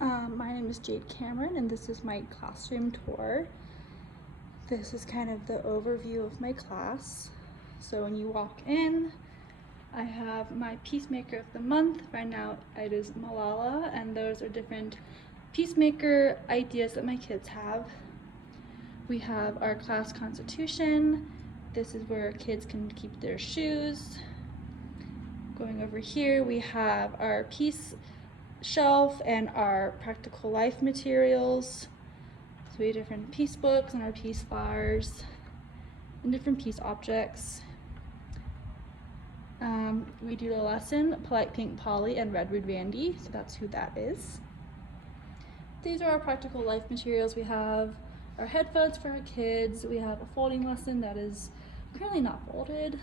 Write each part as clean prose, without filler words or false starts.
My name is Jade Cameron, and this is my classroom tour. This is kind of the overview of my class. So when you walk in, I have my Peacemaker of the Month. Right now it is Malala, and those are different Peacemaker ideas that my kids have. We have our class constitution. This is where kids can keep their shoes. Going over here, we have our peace shelf and our practical life materials. So we have different peace books and our peace flowers and different peace objects. We do the lesson, Polite Pink Polly and Redwood Randy, so that's who that is. These are our practical life materials. We have our headphones for our kids. We have a folding lesson that is currently not folded.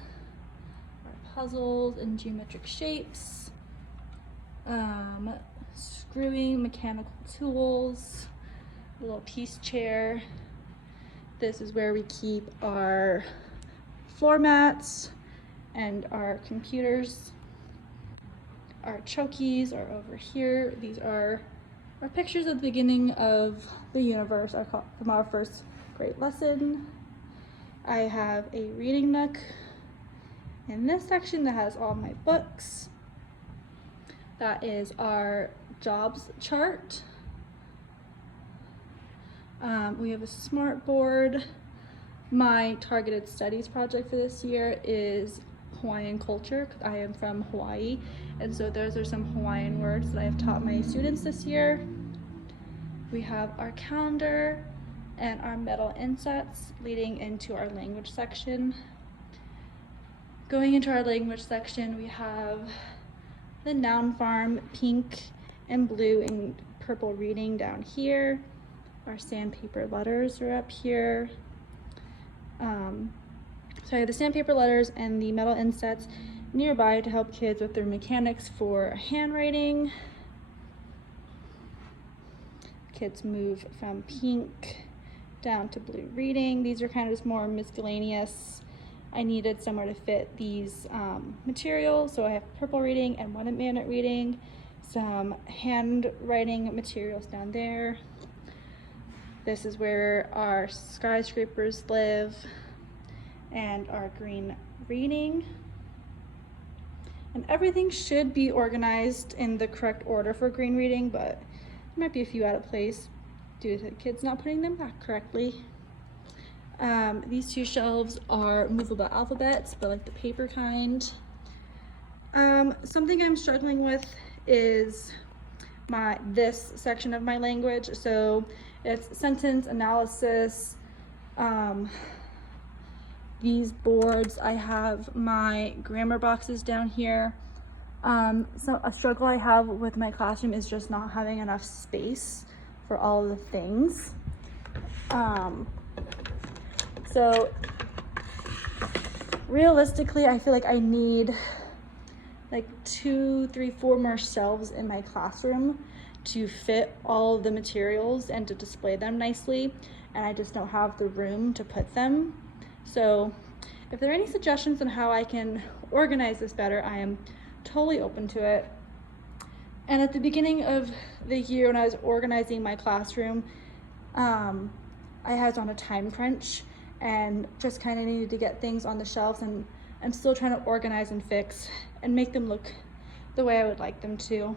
Our puzzles and geometric shapes. Screwing, mechanical tools, a little peace chair. This is where we keep our floor mats and our computers. Our chokies are over here. These are our pictures at the beginning of the universe from our first grade lesson. I have a reading nook in this section that has all my books. That is our jobs chart. We have a smart board. My targeted studies project for this year is Hawaiian culture, because I am from Hawaii, and so those are some Hawaiian words that I have taught my students this year. We have our calendar and our metal insets leading into our language section. Going into our language section, we have the noun farm, pink and blue and purple reading down here. Our sandpaper letters are up here. So I have the sandpaper letters and the metal insets nearby to help kids with their mechanics for handwriting. Kids move from pink down to blue reading. These are kind of just more miscellaneous. I needed somewhere to fit these materials, so I have purple reading and 1 minute reading, some handwriting materials down there. This is where our skyscrapers live and our green reading. And everything should be organized in the correct order for green reading, but there might be a few out of place due to the kids not putting them back correctly. These two shelves are movable alphabets, but like the paper kind. Something I'm struggling with is this section of my language. So it's sentence analysis. These boards, I have my grammar boxes down here. So a struggle I have with my classroom is just not having enough space for all of the things. So realistically, I feel like I need like 2, 3, 4 more shelves in my classroom to fit all of the materials and to display them nicely, and I just don't have the room to put them. So if there are any suggestions on how I can organize this better, I am totally open to it. And at the beginning of the year when I was organizing my classroom, I was on a time crunch and just kind of needed to get things on the shelves, and I'm still trying to organize and fix and make them look the way I would like them to.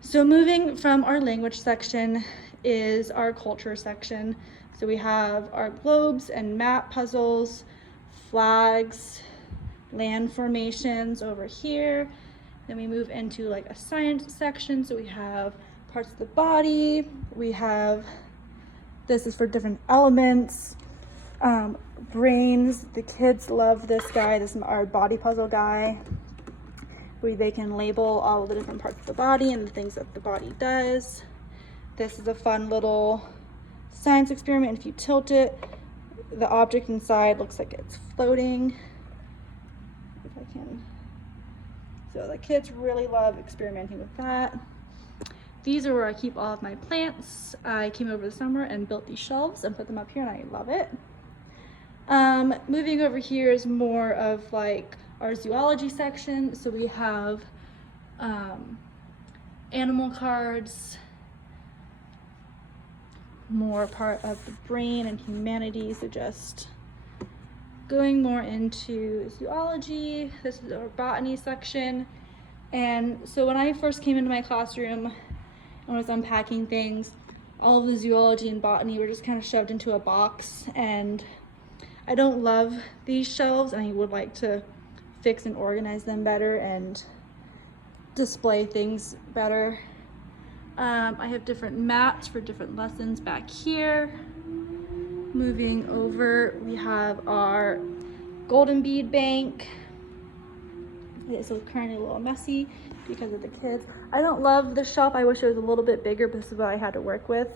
So moving from our language section is our culture section. So we have our globes and map puzzles, flags, land formations over here. Then we move into like a science section. So we have parts of the body. We have, this is for different elements. Brains, the kids love this guy. This is our body puzzle guy, where they can label all of the different parts of the body and the things that the body does. This is a fun little science experiment. If you tilt it, the object inside looks like it's floating. If I can. So the kids really love experimenting with that. These are where I keep all of my plants. I came over the summer and built these shelves and put them up here, and I love it. Moving over here is more of like our zoology section. So we have animal cards, more part of the brain and humanity, so just going more into zoology. This is our botany section. And so when I first came into my classroom and was unpacking things, all of the zoology and botany were just kind of shoved into a box, and I don't love these shelves, and I would like to fix and organize them better and display things better. I have different mats for different lessons back here. Moving over, we have our golden bead bank. It's currently a little messy because of the kids. I don't love the shelf. I wish it was a little bit bigger, but this is what I had to work with.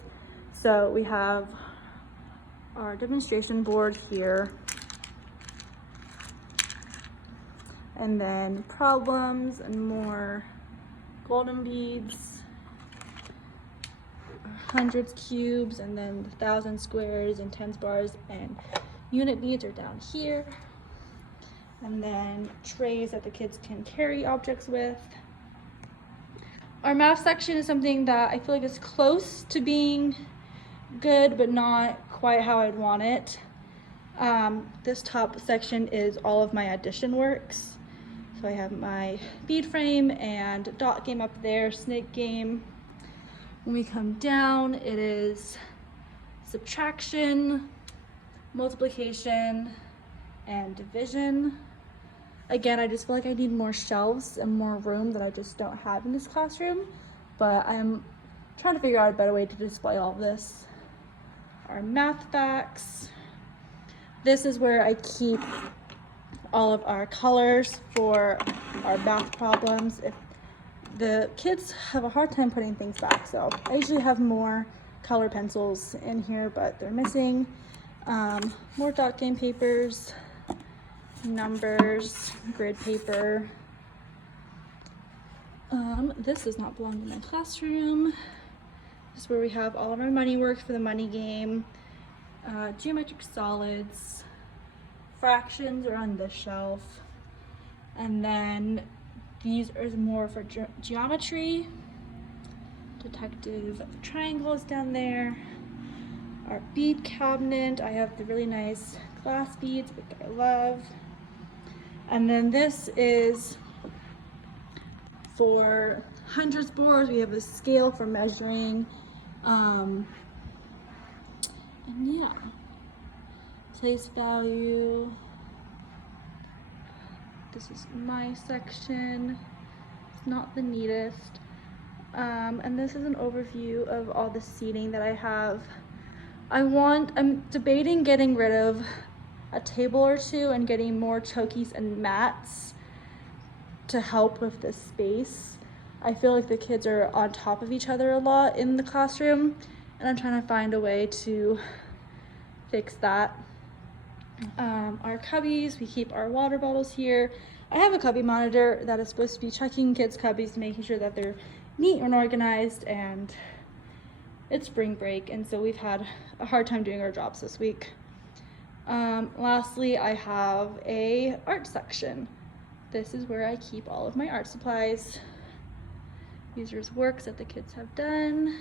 So we have our demonstration board here. And then problems and more golden beads, hundreds cubes, and then 1,000 squares and 10 bars, and unit beads are down here. And then trays that the kids can carry objects with. Our math section is something that I feel like is close to being good, but not quite how I'd want it. This top section is all of my addition works. So I have my bead frame and dot game up there, snake game. When we come down, it is subtraction, multiplication, and division. Again, I just feel like I need more shelves and more room that I just don't have in this classroom, but I'm trying to figure out a better way to display all of this. Our math facts. This is where I keep all of our colors for our math problems. If the kids have a hard time putting things back, so I usually have more color pencils in here, but they're missing. More dot game papers, numbers, grid paper. This does not belong in my classroom. This is where we have all of our money work for the money game. Geometric solids, fractions are on this shelf, and then these are more for geometry. Detective triangles down there. Our bead cabinet, I have the really nice glass beads, which I love. And then this is for hundreds boards. We have a scale for measuring. And yeah, place value. This is my section. It's not the neatest. And this is an overview of all the seating that I have. I'm debating getting rid of a table or two and getting more chokies and mats to help with the space. I feel like the kids are on top of each other a lot in the classroom, and I'm trying to find a way to fix that. Our cubbies, we keep our water bottles here. I have a cubby monitor that is supposed to be checking kids' cubbies, making sure that they're neat and organized, and it's spring break, and so we've had a hard time doing our jobs this week. Lastly, I have a art section. This is where I keep all of my art supplies. These are works that the kids have done.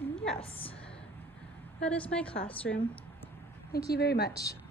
And yes, that is my classroom. Thank you very much.